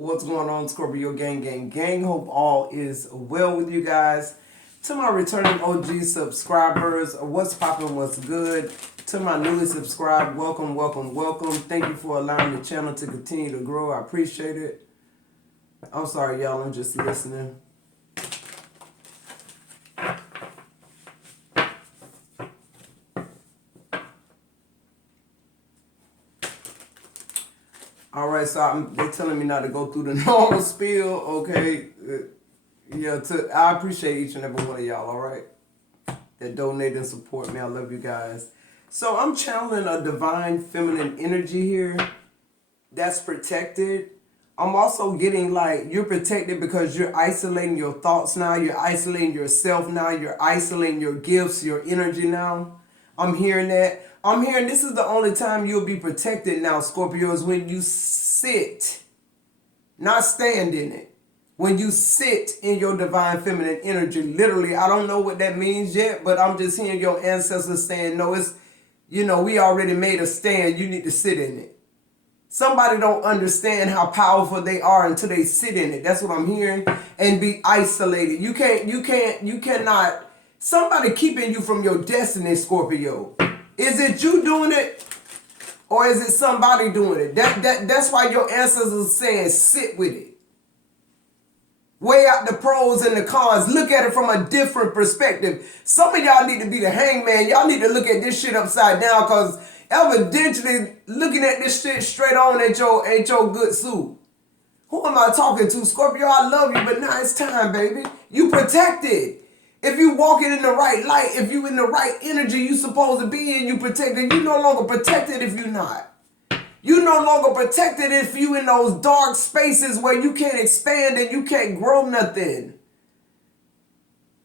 What's going on, Scorpio gang? Hope all is well with you guys. To my returning OG subscribers, what's poppin', what's good? To my newly subscribed, welcome. Thank you for allowing the channel to continue to grow. I appreciate it. I'm sorry, y'all, I'm just listening. All right, so they're telling me not to go through the normal spiel, okay? Yeah, I appreciate each and every one of y'all, all right? That donate and support me. I love you guys. So I'm channeling a divine feminine energy here that's protected. I'm also getting like you're protected because you're isolating your thoughts now. You're isolating yourself now. You're isolating your gifts, your energy now. I'm hearing that. I'm hearing this is the only time you'll be protected now, Scorpio, is when you sit, not stand in it. When you sit in your divine feminine energy, literally, I don't know what that means yet, but I'm just hearing your ancestors saying, no, it's, we already made a stand. You need to sit in it. Somebody don't understand how powerful they are until they sit in it. That's what I'm hearing. And be isolated. You cannot, somebody keeping you from your destiny, Scorpio. Is it you doing it? Or is it somebody doing it? That's why your ancestors are saying sit with it. Weigh out the pros and the cons. Look at it from a different perspective. Some of y'all need to be the hangman. Y'all need to look at this shit upside down because evidently looking at this shit straight on ain't your good suit. Who am I talking to? Scorpio, I love you, but now it's time, baby. You protected. If you walking in the right light, if you in the right energy you supposed to be in, you protected. You no longer protected if you not. You no longer protected if you in those dark spaces where you can't expand and you can't grow nothing.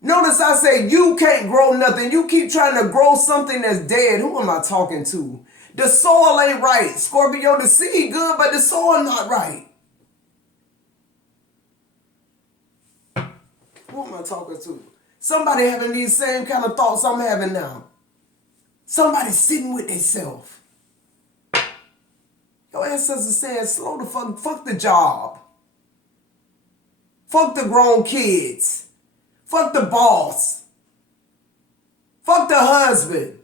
Notice I say you can't grow nothing. You keep trying to grow something that's dead. Who am I talking to? The soil ain't right. Scorpio, the seed good, but the soil not right. Who am I talking to? Somebody having these same kind of thoughts I'm having now. Somebody sitting with themselves. Your ancestors saying, slow the fuck the job. Fuck the grown kids. Fuck the boss. Fuck the husband.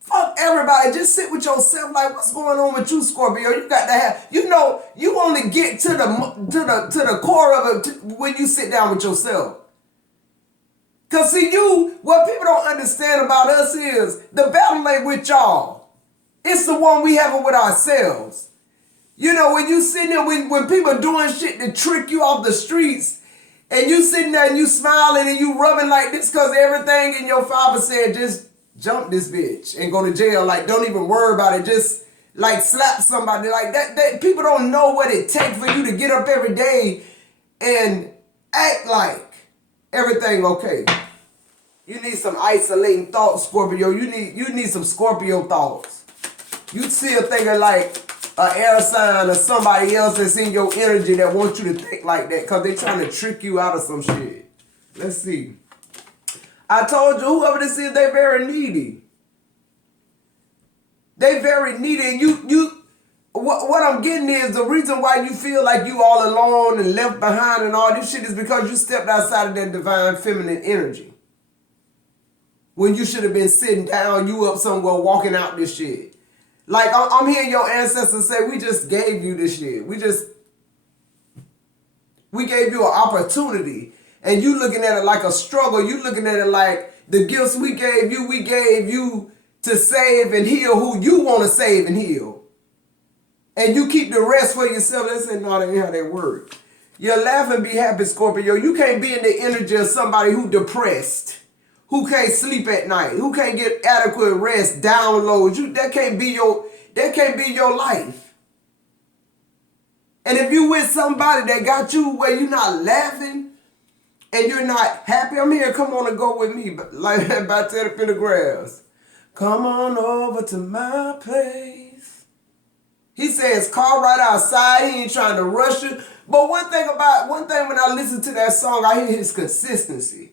Fuck everybody. Just sit with yourself like, what's going on with you, Scorpio? You got to have, you only get to the core of it when you sit down with yourself. Because see, what people don't understand about us is the battle ain't with y'all. It's the one we having with ourselves. When you sitting there, when people doing shit to trick you off the streets, and you sitting there and you smiling and you rubbing like this because everything in your father said, just jump this bitch and go to jail. Like, don't even worry about it. Just like slap somebody like that. People don't know what it takes for you to get up every day and act like everything okay. You need some isolating thoughts, Scorpio. You need some Scorpio thoughts. You still thinking like an air sign or somebody else that's in your energy that wants you to think like that because they trying to trick you out of some shit. Let's see. I told you, whoever this is, they very needy. They very needy. And what I'm getting is the reason why you feel like you all alone and left behind and all this shit is because you stepped outside of that divine feminine energy. When you should have been sitting down, you up somewhere walking out this shit. Like, I'm hearing your ancestors say, we just gave you this shit. We gave you an opportunity. And you looking at it like a struggle. You looking at it like the gifts we gave you to save and heal who you want to save and heal. And you keep the rest for yourself. That's not how they work. You laugh and be happy, Scorpio. You can't be in the energy of somebody who depressed, who can't sleep at night, who can't get adequate rest, downloads. That can't be your life. And if you with somebody that got you where you're not laughing and you're not happy, I'm here, come on and go with me. But like by Teddy Pendergrass. Come on over to my place. He says, car right outside. He ain't trying to rush you. But one thing when I listen to that song, I hear his consistency.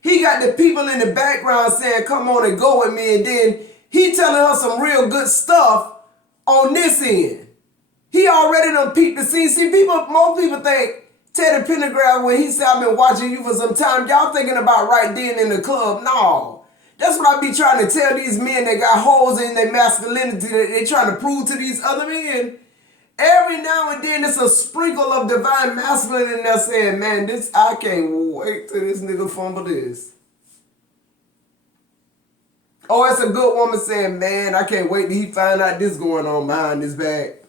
He got the people in the background saying, come on and go with me. And then he telling her some real good stuff on this end. He already done peeped the scene. See, most people think Teddy Pendergrass, when he said, I've been watching you for some time, y'all thinking about right then in the club. No. That's what I be trying to tell these men that got holes in their masculinity that they trying to prove to these other men. Every now and then, it's a sprinkle of divine masculine in there saying, man, I can't wait till this nigga fumble this. Oh, it's a good woman saying, man, I can't wait till he find out this going on behind his back.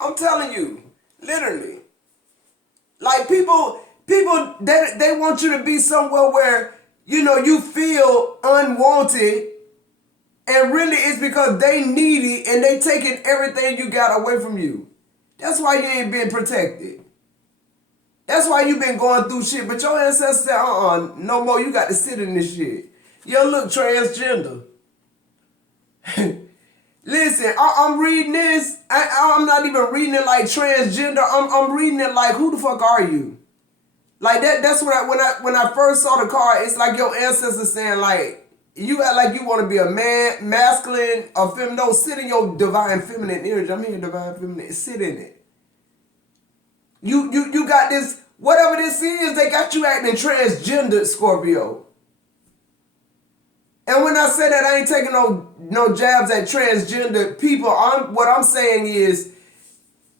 I'm telling you, literally. Like people, they want you to be somewhere where, you feel unwanted. And really it's because they needy and they taking everything you got away from you. That's why you ain't been protected. That's why you been going through shit. But your ancestors said, no more, you got to sit in this shit. Yo, look, transgender. Listen, I'm reading this. I'm not even reading it like transgender. I'm reading it like, who the fuck are you? Like that's what when I first saw the card, it's like your ancestors saying like, you act like you want to be a man, masculine, or feminine. No, sit in your divine feminine energy. I'm here, divine feminine. Sit in it. You got this, whatever this is, they got you acting transgender, Scorpio. And when I say that, I ain't taking no jabs at transgender people. What I'm saying is,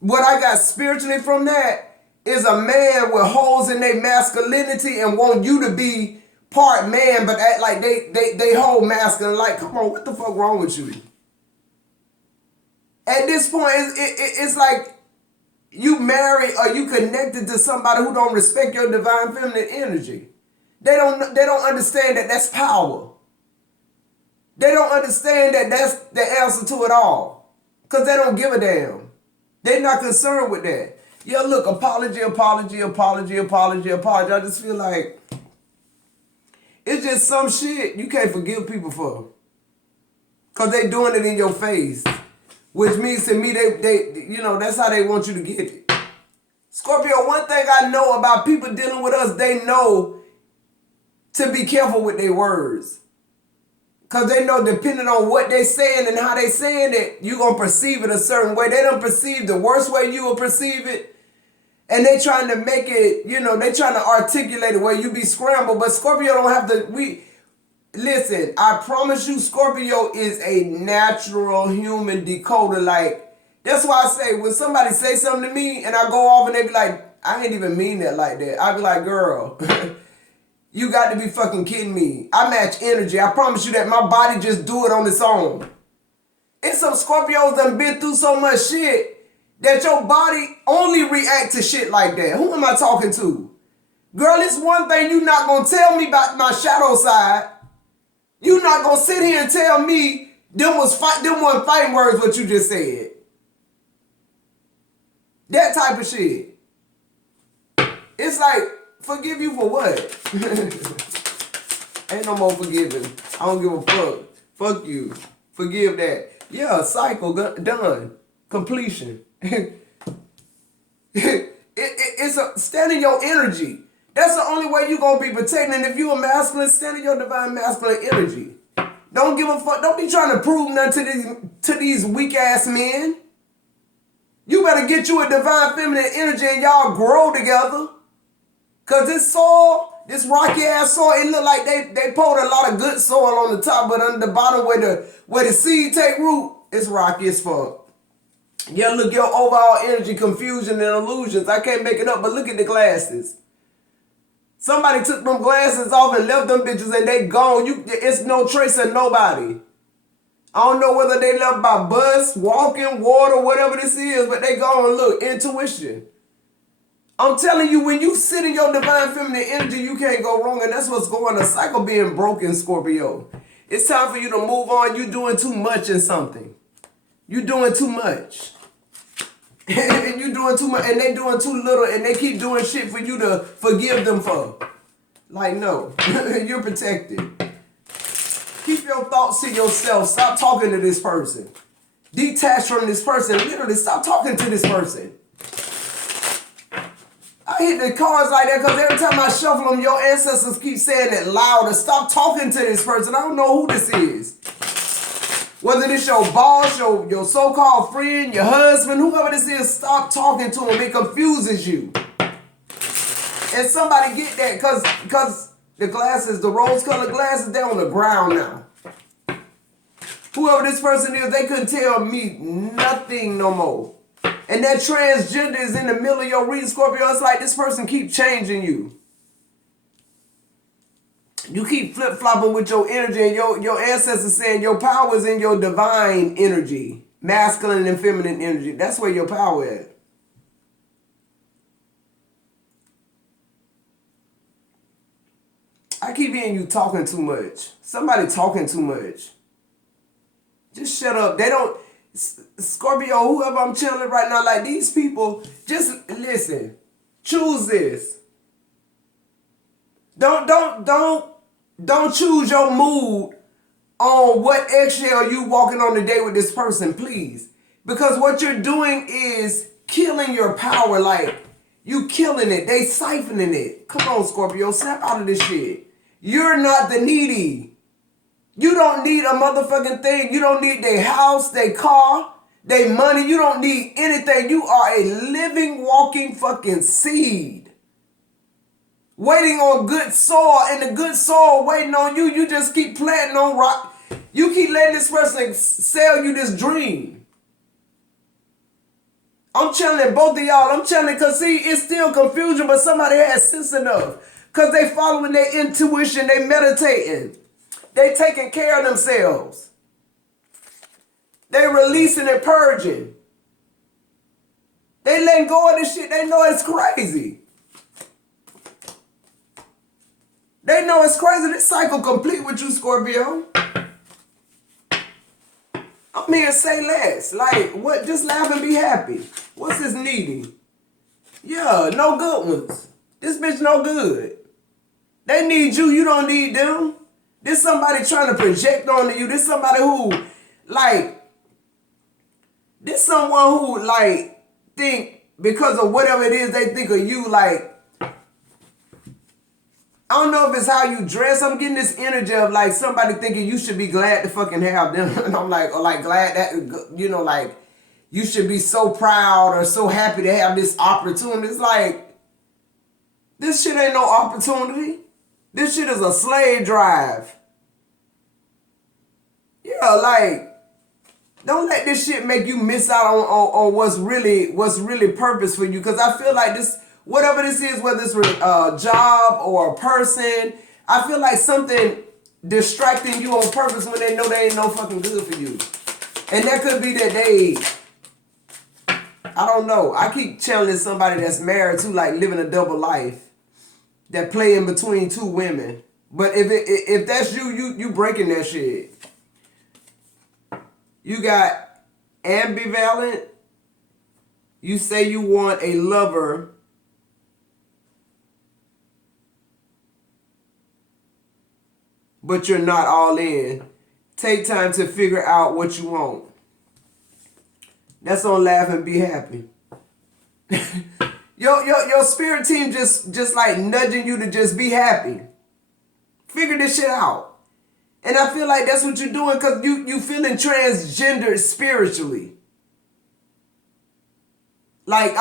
what I got spiritually from that is a man with holes in their masculinity and want you to be part man, but act like they whole masculine. Like, come on, what the fuck wrong with you? At this point, it's like you married or you connected to somebody who don't respect your divine feminine energy. They don't understand that that's power. They don't understand that that's the answer to it all. Because they don't give a damn. They're not concerned with that. Yeah, look, apology. I just feel like it's just some shit you can't forgive people for. Because they doing it in your face. Which means to me, they that's how they want you to get it. Scorpio, one thing I know about people dealing with us, they know to be careful with their words. Because they know depending on what they saying and how they saying it, you're going to perceive it a certain way. They don't perceive the worst way you will perceive it. And they trying to make it, they trying to articulate it where you be scrambled. But Scorpio don't have to, listen, I promise you Scorpio is a natural human decoder. Like, that's why I say when somebody say something to me and I go off and they be like, I ain't even mean that like that. I be like, girl, you got to be fucking kidding me. I match energy. I promise you that my body just do it on its own. It's some Scorpios that been through so much shit that your body only react to shit like that. Who am I talking to? Girl, it's one thing you not going to tell me about my shadow side. You not going to sit here and tell me them wasn't fighting words what you just said. That type of shit. It's like, forgive you for what? Ain't no more forgiving. I don't give a fuck. Fuck you. Forgive that. Yeah, cycle done. Completion. It's stand in your energy. That's the only way you're going to be protected. And if you a masculine, stand in your divine masculine energy. Don't give a fuck. Don't be trying to prove nothing to these weak ass men. You better get you a divine feminine energy and y'all grow together. Cause this soil, this rocky ass soil, it look like they poured a lot of good soil on the top, but on the bottom where the seed take root, it's rocky as fuck. Yeah, look, your overall energy, confusion, and illusions. I can't make it up, but look at the glasses. Somebody took them glasses off and left them bitches and they gone. It's no trace of nobody. I don't know whether they left by bus, walking, water, whatever this is, but they gone. Look, intuition. I'm telling you, when you sit in your divine feminine energy, you can't go wrong, and that's what's going on. The cycle being broken, Scorpio. It's time for you to move on. You're doing too much in something. You're doing too much. And you doing too much, and they doing too little, and they keep doing shit for you to forgive them for. Like, no. You're protected. Keep your thoughts to yourself. Stop talking to this person. Detach from this person. Literally, stop talking to this person. I hit the cards like that because every time I shuffle them, your ancestors keep saying it louder. Stop talking to this person. I don't know who this is. Whether it's your boss, your so-called friend, your husband, whoever this is, stop talking to him. It confuses you. And somebody get that because the glasses, the rose-colored glasses, they're on the ground now. Whoever this person is, they couldn't tell me nothing no more. And that transgender is in the middle of your reading, Scorpio. It's like this person keep changing you. You keep flip-flopping with your energy, and your ancestors saying your power is in your divine energy. Masculine and feminine energy. That's where your power is. I keep hearing you talking too much. Somebody talking too much. Just shut up. They don't... Scorpio, whoever I'm channeling right now, like these people, just listen. Choose this. Don't choose your mood on what eggshell you walking on the day with this person, please. Because what you're doing is killing your power. Like, you killing it. They siphoning it. Come on, Scorpio, snap out of this shit. You're not the needy. You don't need a motherfucking thing. You don't need their house, their car, their money. You don't need anything. You are a living, walking fucking seed. Waiting on good soil, and the good soil waiting on you. You just keep planting on rock. You keep letting this person sell you this dream. I'm channeling both of y'all. I'm channeling because, see, it's still confusion, but somebody has sense enough. Because they following their intuition. They meditating. They taking care of themselves. They releasing and purging. They letting go of this shit. They know it's crazy. They know it's crazy. This cycle complete with you, Scorpio. I'm here to say less. Like, what? Just laugh and be happy. What's this needing? Yeah, no good ones. This bitch no good. They need you. You don't need them. This somebody trying to project onto you. This somebody who, like, this someone who, like, think because of whatever it is they think of you, like, I don't know if it's how you dress. I'm getting this energy of, like, somebody thinking you should be glad to fucking have them. And I'm like, or like glad that, you know, like, you should be so proud or so happy to have this opportunity. It's like, this shit ain't no opportunity. This shit is a slave drive. Yeah, like, don't let this shit make you miss out on what's really purpose for you. Because I feel like this, whatever this is, whether it's a job or a person, I feel like something distracting you on purpose when they know they ain't no fucking good for you. And that could be that they, I don't know. I keep channeling somebody that's married to, like, living a double life. That play in between two women. But if that's you breaking that shit. You got ambivalent. You say you want a lover. But you're not all in. Take time to figure out what you want. That's on Laugh and Be Happy. Your spirit team just like nudging you to just be happy. Figure this shit out. And I feel like that's what you're doing because you feeling transgendered spiritually. Like,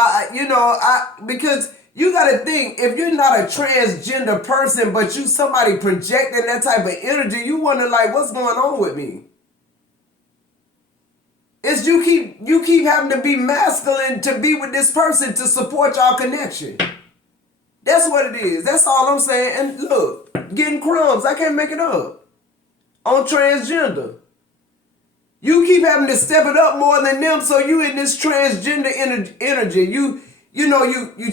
because you got to think, if you're not a transgender person, but you somebody projecting that type of energy, you wonder, like, what's going on with me? It's you keep having to be masculine to be with this person to support y'all connection. That's what it is. That's all I'm saying. And look, getting crumbs. I can't make it up. On transgender. You keep having to step it up more than them, so you in this transgender energy. You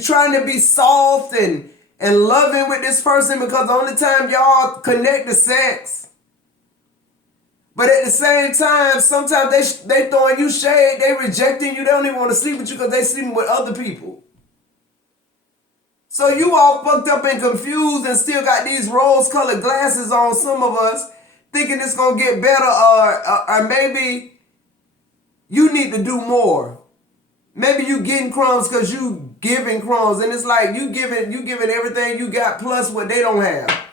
trying to be soft and loving with this person because the only time y'all connect is sex. But at the same time, sometimes they throwing you shade, they rejecting you, they don't even want to sleep with you because they sleeping with other people. So you all fucked up and confused and still got these rose-colored glasses on, some of us, thinking it's going to get better or maybe you need to do more. Maybe you getting crumbs because you giving crumbs and it's like you giving everything you got plus what they don't have.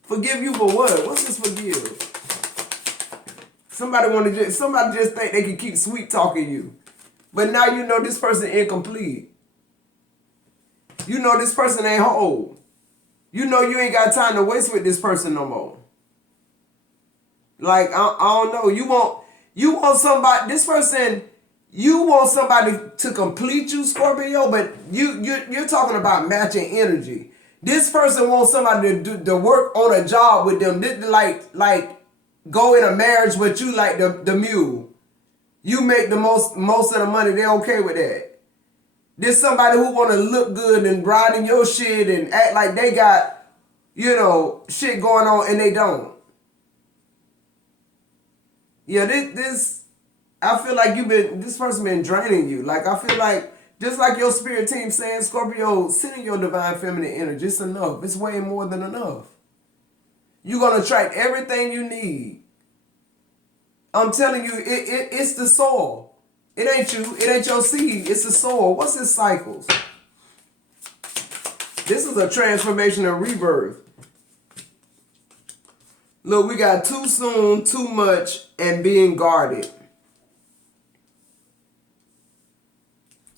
Forgive you for what? What's this forgive? Somebody just think they can keep sweet talking you. But now you know this person incomplete. You know this person ain't whole. You know you ain't got time to waste with this person no more. Like, I don't know. You want somebody, this person, you want somebody to complete you, Scorpio, but you're talking about matching energy. This person wants somebody to work on a job with them. Like go in a marriage with you like the mule. You make the most of the money. They're okay with that. There's somebody who want to look good and ride in your shit and act like they got, shit going on and they don't. Yeah, this I feel like this person been draining you. Like, I feel like, just like your spirit team saying, Scorpio, send in your divine feminine energy. It's enough. It's way more than enough. You're going to attract everything you need. I'm telling you, it's the soul. It ain't you. It ain't your seed. It's the soul. What's its cycles? This is a transformation and rebirth. Look, we got too soon, too much, and being guarded.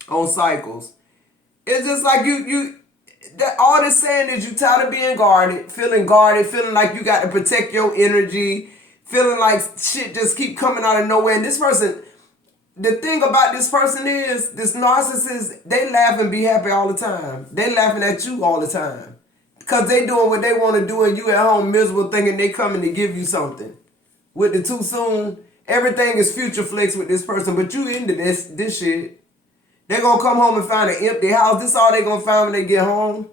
On cycles. It's just like all this saying is you tired of being guarded, feeling like you got to protect your energy, feeling like shit just keep coming out of nowhere. And this person, the thing about this person is, this narcissist, they laugh and be happy all the time. They laughing at you all the time. Because they doing what they want to do and you at home miserable thinking they coming to give you something. With the too soon, everything is future flex with this person, but you into this shit. They gonna come home and find an empty house. This all they gonna find when they get home.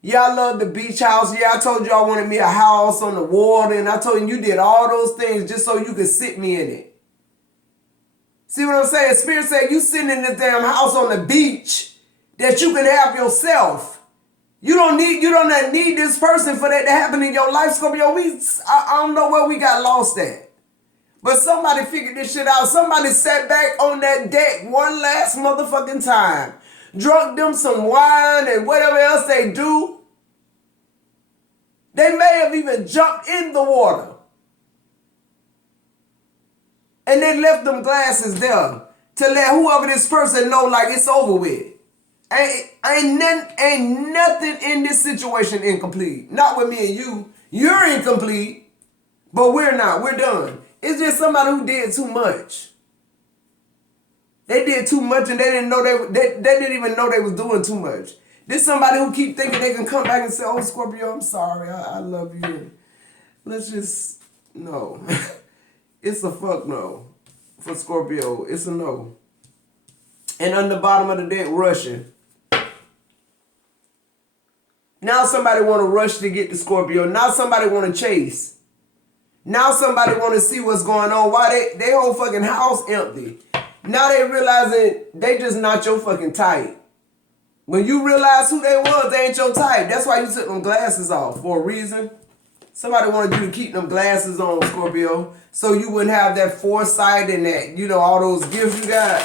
Yeah, I love the beach house. Yeah, I told you I wanted me a house on the water, and I told you did all those things just so you could sit me in it. See what I'm saying? Spirit said you sitting in this damn house on the beach that you can have yourself. You don't need this person for that to happen in your life, Scorpio. I don't know where we got lost at. But somebody figured this shit out. Somebody sat back on that deck one last motherfucking time. Drunk them some wine and whatever else they do. They may have even jumped in the water. And they left them glasses there to let whoever this person know like it's over with. Ain't nothing in this situation incomplete. Not with me and you. You're incomplete, but we're not. We're done. It's just somebody who did too much. They did too much and they didn't know they didn't even know they was doing too much. This somebody who keep thinking they can come back and say, "Oh, Scorpio, I'm sorry. I love you." Let's just no. It's a fuck no for Scorpio. It's a no. And on the bottom of the deck, rushing. Now somebody want to rush to get to Scorpio. Now somebody want to chase. Now somebody want to see what's going on. Why they whole fucking house empty. Now they realizing they just not your fucking type. When you realize who they was, they ain't your type. That's why you took them glasses off for a reason. Somebody wanted you to keep them glasses on, Scorpio, so you wouldn't have that foresight and that, all those gifts you got.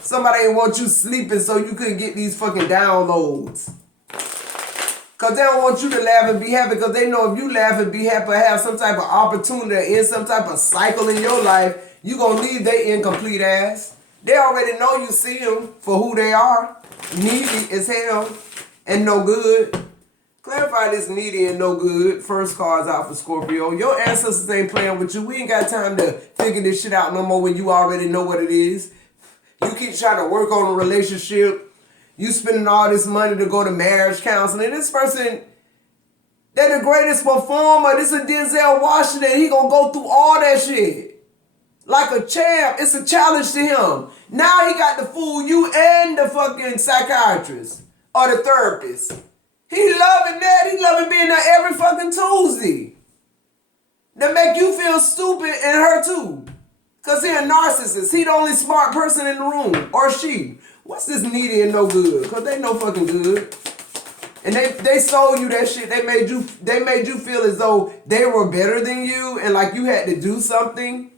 Somebody ain't want you sleeping so you couldn't get these fucking downloads. Because they don't want you to laugh and be happy because they know if you laugh and be happy or have some type of opportunity in some type of cycle in your life, you going to leave their incomplete ass. They already know you see them for who they are. Needy as hell and no good. Clarify this needy and no good. First card's out for Scorpio. Your ancestors ain't playing with you. We ain't got time to figure this shit out no more when you already know what it is. You keep trying to work on a relationship. You spending all this money to go to marriage counseling. This person, they're the greatest performer. This is Denzel Washington. He gonna go through all that shit. Like a champ. It's a challenge to him. Now he got to fool you and the fucking psychiatrist. Or the therapist. He loving that. He loving being there every fucking Tuesday. That make you feel stupid and her too. Because he a narcissist. He the only smart person in the room. Or she. What's this needy and no good? Because they no fucking good. And they sold you that shit. They made you feel as though they were better than you and like you had to do something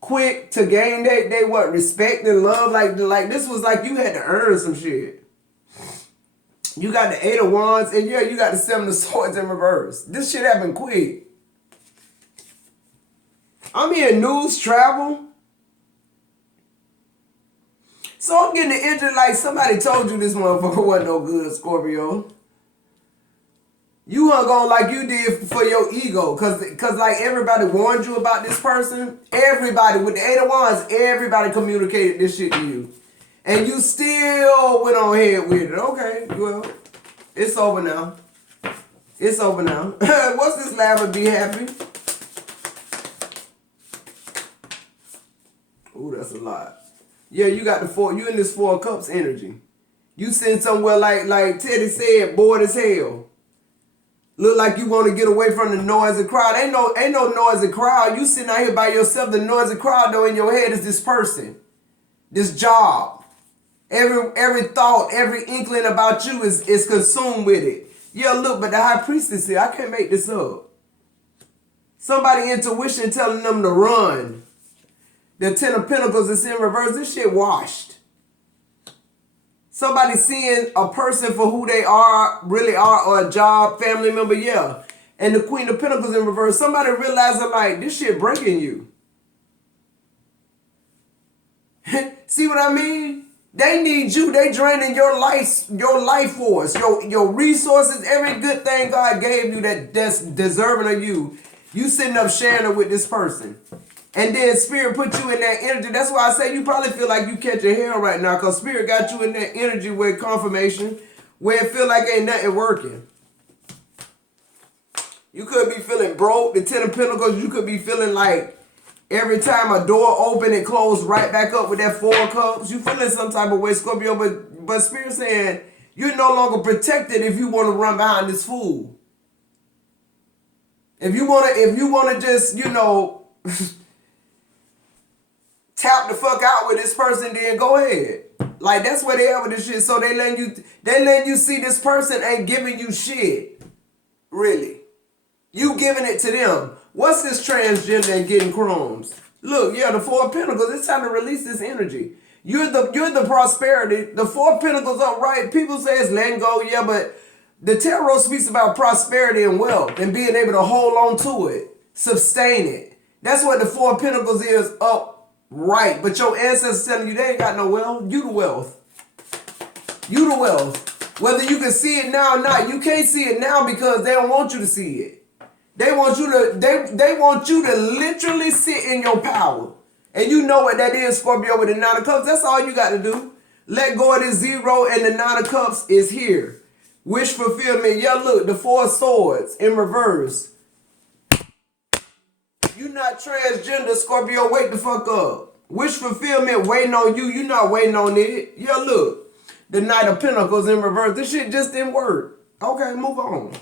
quick to gain they what, respect and love. Like this was like you had to earn some shit. You got the 8 of Wands and yeah, you got the 7 of Swords in reverse. This shit happened quick. I'm hearing news, travel. So I'm getting the energy like somebody told you this motherfucker wasn't no good, Scorpio. You hung on like you did for your ego. Cause like everybody warned you about this person. Everybody, with the 8 of Wands, everybody communicated this shit to you. And you still went on ahead with it. Okay, well, it's over now. It's over now. What's this Laff and be happy? Ooh, that's a lot. Yeah, you got the 4, you in this 4 of Cups energy. You sitting somewhere like Teddy said, bored as hell. Look like you want to get away from the noisy crowd. Ain't no noisy crowd. You sitting out here by yourself. The noisy crowd though in your head is this person, this job. Every thought, every inkling about you is consumed with it. Yeah, look, but the High Priestess here, I can't make this up. Somebody intuition telling them to run. The 10 of Pentacles is in reverse. This shit washed. Somebody seeing a person for who they are, really are, or a job, family member, yeah. And the Queen of Pentacles in reverse. Somebody realizing like, this shit breaking you. See what I mean? They need you. They draining your life force, your resources, every good thing God gave you that's deserving of you. You sitting up sharing it with this person. And then Spirit put you in that energy. That's why I say you probably feel like you catching hell right now. Because Spirit got you in that energy with confirmation. Where it feel like ain't nothing working. You could be feeling broke. The 10 of Pentacles, you could be feeling like every time a door open, it closed right back up with that 4 of Cups. You feeling some type of way, Scorpio. But Spirit saying you're no longer protected if you want to run behind this fool. If you wanna just, you know, tap the fuck out with this person, then go ahead. Like that's where they are with this shit. So they letting you see this person ain't giving you shit. Really. You giving it to them. What's this transgender and getting crumbs? Look, yeah, the 4 of Pentacles, it's time to release this energy. You're the prosperity. The 4 of Pentacles upright. People say it's letting go, yeah, but the tarot speaks about prosperity and wealth and being able to hold on to it, sustain it. That's what the 4 of Pentacles is upright. But your ancestors telling you they ain't got no wealth. You the wealth. You the wealth. Whether you can see it now or not, you can't see it now because they don't want you to see it. They want you to literally sit in your power. And you know what that is, Scorpio, with the 9 of Cups. That's all you got to do. Let go of this 0 and the 9 of Cups is here. Wish fulfillment. Yeah, look, the 4 of Swords in reverse. You not transgender, Scorpio. Wake the fuck up. Wish fulfillment waiting on you. You not waiting on it. Yeah, look. The Knight of Pentacles in reverse. This shit just didn't work. Okay, move on.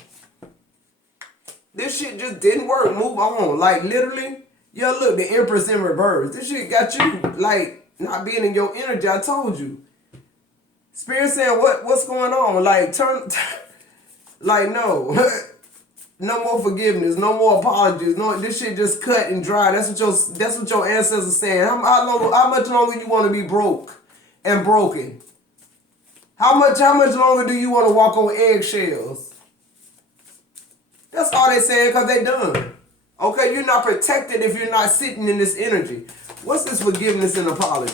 This shit just didn't work. Move on. Like, literally. Yeah, look, the Empress in reverse. This shit got you, like, not being in your energy. I told you. Spirit saying, what's going on? Like, like, no. No more forgiveness. No more apologies. No, this shit just cut and dry. That's what your ancestors are saying. How much longer you want to be broke and broken? How much longer do you want to walk on eggshells? That's all they saying because they done. Okay, you're not protected if you're not sitting in this energy. What's this forgiveness and apology?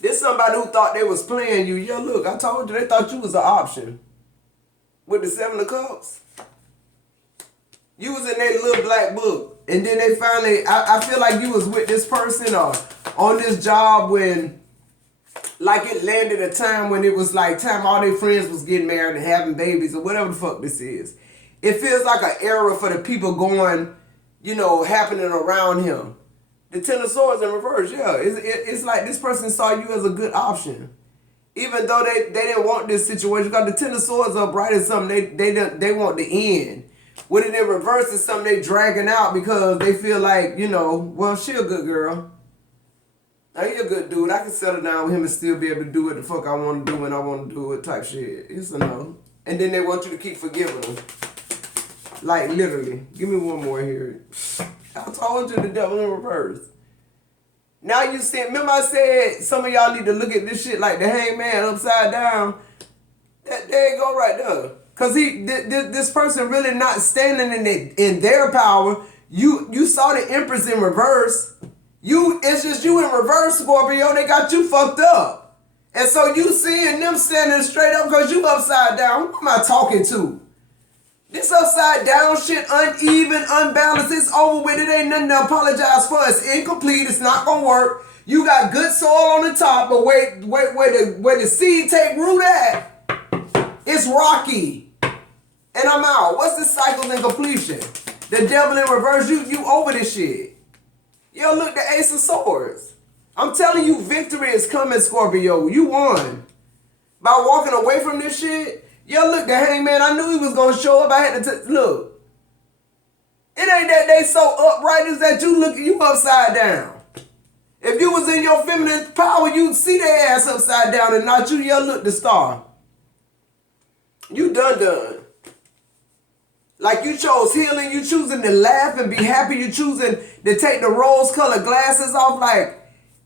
This somebody who thought they was playing you. Yeah, look, I told you, they thought you was an option. With the 7 of Cups. You was in that little black book. And then they finally, I feel like you was with this person or on this job when, like it landed a time when it was like time all their friends was getting married and having babies or whatever the fuck this is. It feels like an era for the people going, you know, happening around him. The 10 of Swords in reverse, yeah. It's like this person saw you as a good option. Even though they didn't want this situation. Because the 10 of Swords upright is something they want the end. With it in reverse is something they dragging out because they feel like, you know, well, she a good girl. Now, he a good dude. I can settle down with him and still be able to do what the fuck I want to do when I want to do it type shit. It's a no. And then they want you to keep forgiving them. Like, literally. Give me one more here. I told you the devil in reverse. Now you see, remember I said some of y'all need to look at this shit like the hangman upside down? There you go right there. Because this person really not standing in their power. You saw the Empress in reverse. It's just you in reverse, Scorpio. They got you fucked up. And so you seeing them standing straight up because you upside down. Who am I talking to? This upside down shit, uneven, unbalanced, it's over with. It ain't nothing to apologize for. It's incomplete. It's not gonna work. You got good soil on the top, but wait, where the seed take root at, it's rocky. And I'm out. What's the cycles and completion? The devil in reverse, you over this shit. Yo, look, the Ace of Swords. I'm telling you, victory is coming, Scorpio. You won. By walking away from this shit, yo, look, the Hangman, I knew he was going to show up. I had to, look. It ain't that they so upright, it's that you upside down. If you was in your feminine power, you'd see their ass upside down and not you. Yo, look, the star. You done. Like you chose healing, you choosing to laugh and be happy, you choosing to take the rose-colored glasses off. Like,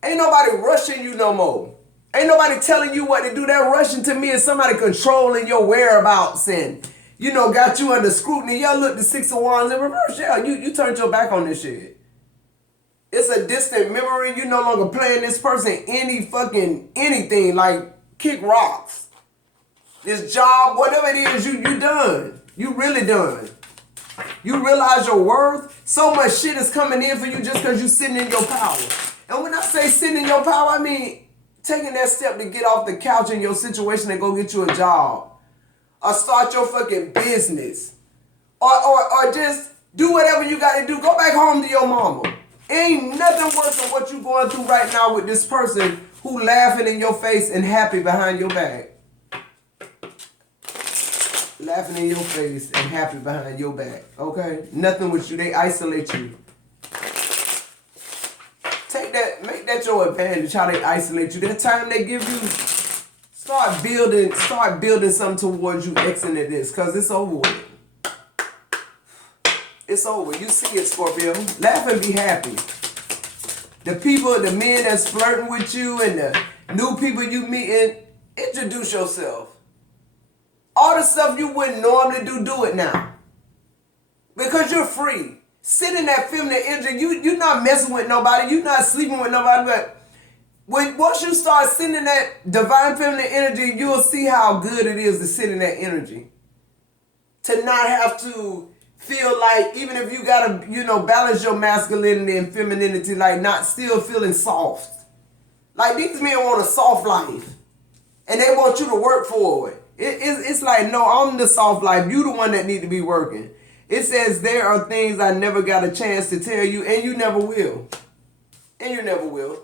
ain't nobody rushing you no more. Ain't nobody telling you what to do. That rushing to me is somebody controlling your whereabouts and, got you under scrutiny. Y'all look, the Six of Wands in reverse. Yeah, you turned your back on this shit. It's a distant memory. You no longer playing this person anything, like kick rocks. This job, whatever it is, you done. You really done. You realize your worth. So much shit is coming in for you just because you sitting in your power. And when I say sitting in your power, I mean taking that step to get off the couch in your situation and go get you a job. Or start your fucking business. Or just do whatever you got to do. Go back home to your mama. Ain't nothing worse than what you going through right now with this person who laughing in your face and happy behind your back. Laughing in your face and happy behind your back. Okay? Nothing with you. They isolate you. Take that, make that your advantage, how they isolate you. That time they give you, start building something towards you exiting this, because it's over with. It's over. You see it, Scorpio. Laugh and be happy. The men that's flirting with you and the new people you meeting, introduce yourself. All the stuff you wouldn't normally do it now. Because you're free. Sit in that feminine energy. You're not messing with nobody. You're not sleeping with nobody. But once you start sitting in that divine feminine energy, you'll see how good it is to sit in that energy. To not have to feel like, even if you got to, balance your masculinity and femininity, like not still feeling soft. Like these men want a soft life. And they want you to work for it. It's like, no, I'm the soft life. You the one that need to be working. It says there are things I never got a chance to tell you, and you never will. And you never will.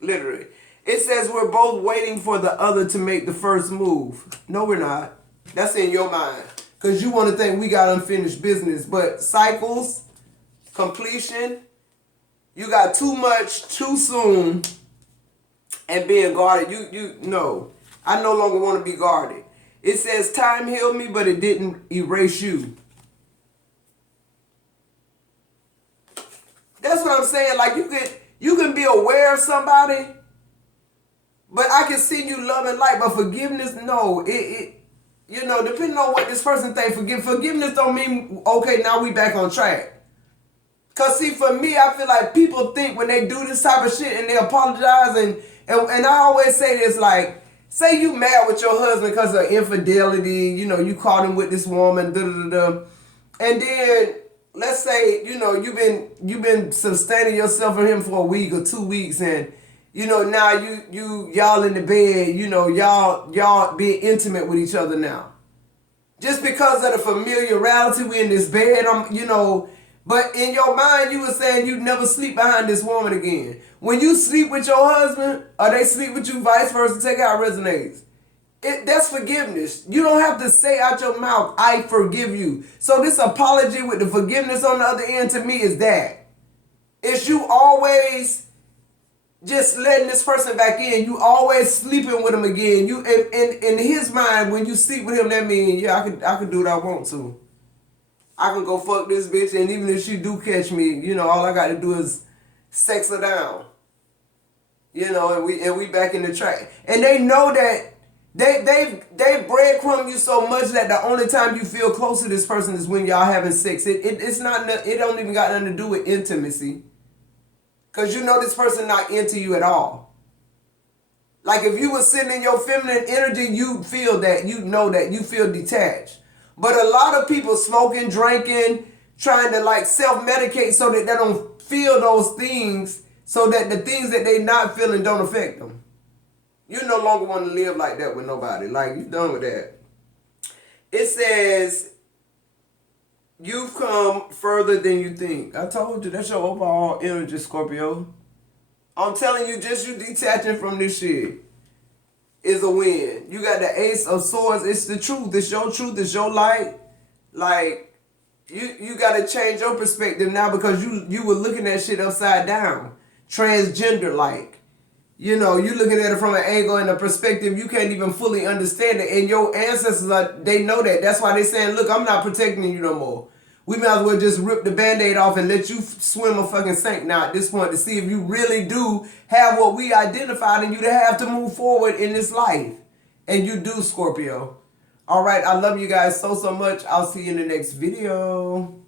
Literally. It says we're both waiting for the other to make the first move. No, we're not. That's in your mind. Because you want to think we got unfinished business. But cycles, completion, you got too much, too soon, and being guarded. No. I no longer want to be guarded. It says time healed me, but it didn't erase you. That's what I'm saying. Like you can be aware of somebody, but I can see you loving light. But forgiveness, no. Depending on what this person thinks, forgiveness don't mean okay. Now we back on track. Cause see, for me, I feel like people think when they do this type of shit and they apologize and I always say this, like, say you mad with your husband because of infidelity, you caught him with this woman, and then let's say, you've been sustaining yourself for him for a week or 2 weeks, and now y'all in the bed, y'all being intimate with each other now. Just because of the familiarity, we in this bed, but in your mind you were saying you'd never sleep behind this woman again. When you sleep with your husband, or they sleep with you, vice versa, take out resonates. That's forgiveness. You don't have to say out your mouth, I forgive you. So this apology with the forgiveness on the other end, to me, is that. It's you always just letting this person back in. You always sleeping with him again. You in his mind, when you sleep with him, that means, yeah, I can do what I want to. I can go fuck this bitch, and even if she do catch me, all I got to do is sex her down. And we back in the track. And they know that They breadcrumb you so much that the only time you feel close to this person is when y'all having sex. It's not, it don't even got nothing to do with intimacy. Cause you know this person not into you at all. Like if you were sitting in your feminine energy, you feel that, you know that, you feel detached. But a lot of people smoking, drinking, trying to like self-medicate so that they don't feel those things, so that the things that they not feeling don't affect them. You no longer want to live like that with nobody. Like, you done with that. It says, you've come further than you think. I told you, that's your overall energy, Scorpio. I'm telling you, just you detaching from this shit is a win. You got the Ace of Swords. It's the truth. It's your truth. It's your light. Like, you got to change your perspective now, because you were looking at shit upside down. Transgender-like. You know, you looking at it from an angle and a perspective you can't even fully understand it. And your ancestors, they know that. That's why they saying, look, I'm not protecting you no more. We might as well just rip the Band-Aid off and let you swim or fucking sink now at this point, to see if you really do have what we identified in you to have to move forward in this life. And you do, Scorpio. All right, I love you guys so much. I'll see you in the next video.